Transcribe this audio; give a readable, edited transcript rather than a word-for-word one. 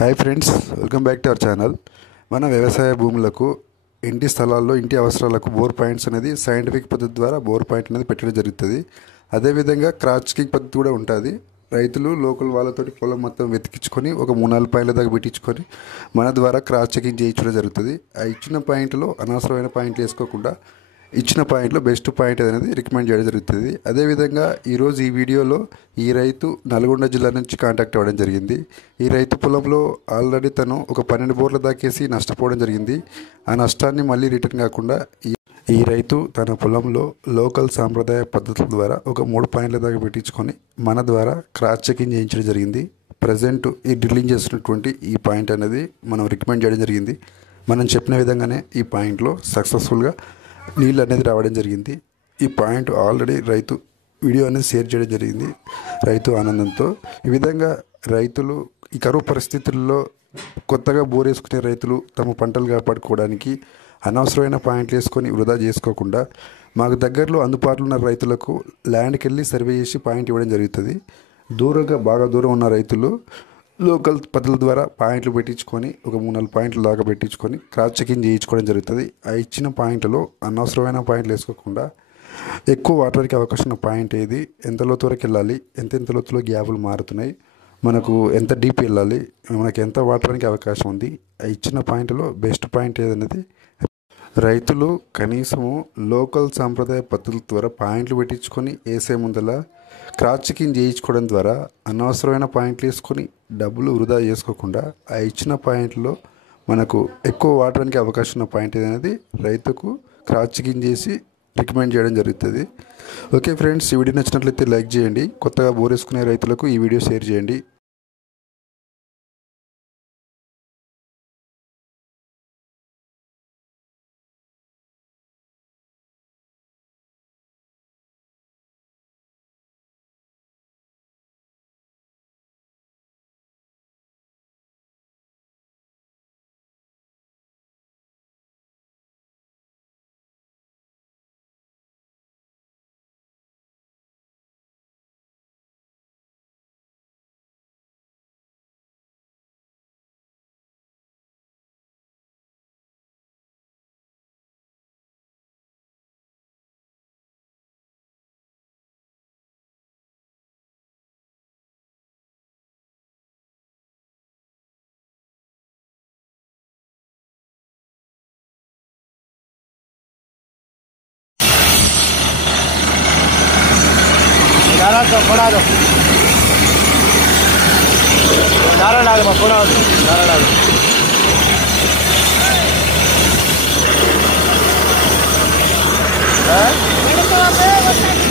Hi friends, welcome back to our channel. మన వ్యవసాయ భూములకు ఇంటి స్థలాల్లో ఇంటి అవసరాలకు బోర్ పాయింట్స్ అనేది సైంటిఫిక్ పద్ధతి ద్వారా బోర్ పాయింట్ అనేది పెట్టడం జరుగుతుంది. అదేవిధంగా క్రాస్ చెకింగ్ పద్ధతి కూడా ఉంటుంది. రైతులు లోకల్ వాళ్ళతోటి పొలం మొత్తం వెతికించుకొని ఒక 3-4 పాయింట్ల దాకా పెట్టించుకొని మన ద్వారా క్రాస్ చెకింగ్ చేయించడం జరుగుతుంది. ఆ ఇచ్చిన పాయింట్లో అనవసరమైన పాయింట్లు వేసుకోకుండా ఇచ్చిన పాయింట్లో బెస్ట్ పాయింట్ అనేది రికమెండ్ చేయడం జరుగుతుంది. అదేవిధంగా ఈరోజు ఈ వీడియోలో ఈ రైతు నల్గొండ జిల్లా నుంచి కాంటాక్ట్ అవ్వడం జరిగింది. ఈ రైతు పొలంలో ఆల్రెడీ తను ఒక 12 బోర్లు దాకేసి నష్టపోవడం జరిగింది. ఆ నష్టాన్ని మళ్ళీ రిటర్న్ కాకుండా ఈ రైతు తన పొలంలో లోకల్ సాంప్రదాయ పద్ధతుల ద్వారా ఒక 3 పాయింట్ల దాకా పెట్టించుకొని మన ద్వారా క్రాస్ చెకింగ్ చేయించడం జరిగింది. ప్రజెంట్ ఈ డ్రిల్లింగ్ చేస్తున్నటువంటి ఈ పాయింట్ అనేది మనం రికమెండ్ చేయడం జరిగింది. మనం చెప్పిన విధంగానే ఈ పాయింట్లో సక్సెస్ఫుల్గా నీళ్ళు అనేది రావడం జరిగింది. ఈ పాయింట్ ఆల్రెడీ రైతు వీడియో అనేది షేర్ చేయడం జరిగింది రైతు ఆనందంతో. ఈ విధంగా రైతులు ఈ కరువు పరిస్థితుల్లో కొత్తగా బోర్ వేసుకునే రైతులు తమ పంటలు కాపాడుకోవడానికి అనవసరమైన పాయింట్లు వేసుకొని వృధా చేసుకోకుండా మాకు దగ్గరలో అందుబాటులో ఉన్న రైతులకు ల్యాండ్కి వెళ్ళి సర్వే చేసి పాయింట్ ఇవ్వడం జరుగుతుంది. బాగా దూరం ఉన్న రైతులు లోకల్ పద్ధతుల ద్వారా పాయింట్లు పెట్టించుకొని ఒక 3-4 పాయింట్లు దాకా పెట్టించుకొని క్రాస్ చెకింగ్ చేయించుకోవడం జరుగుతుంది. ఆ ఇచ్చిన పాయింట్లో అనవసరమైన పాయింట్లు వేసుకోకుండా ఎక్కువ వాటర్కి అవకాశం ఉన్న పాయింట్ ఏది, ఎంత లోతు వరకు వెళ్ళాలి, ఎంత లోతులో గ్యాపులు మారుతున్నాయి, మనకు ఎంత డీప్ వెళ్ళాలి, మనకి ఎంత వాటర్కి అవకాశం ఉంది, ఆ ఇచ్చిన పాయింట్లో బెస్ట్ పాయింట్ ఏదనేది రైతులు కనీసము లోకల్ సాంప్రదాయ పద్ధతుల ద్వారా పాయింట్లు పెట్టించుకొని వేసే ముందల క్రాస్ చెకింగ్ చేయించుకోవడం ద్వారా అనవసరమైన పాయింట్లు వేసుకొని డబ్బులు వృధా చేసుకోకుండా ఆ ఇచ్చిన పాయింట్లో మనకు ఎక్కువ వాడడానికి అవకాశం ఉన్న పాయింట్ అనేది రైతుకు క్రాస్ చెకింగ్ చేసి రికమెండ్ చేయడం జరుగుతుంది. ఓకే ఫ్రెండ్స్, ఈ వీడియో నచ్చినట్లయితే లైక్ చేయండి. కొత్తగా బోర్ వేసుకునే రైతులకు ఈ వీడియో షేర్ చేయండి. Foda do. Dara lado, mas foda do. Dara lado. Hã? Ele falou, você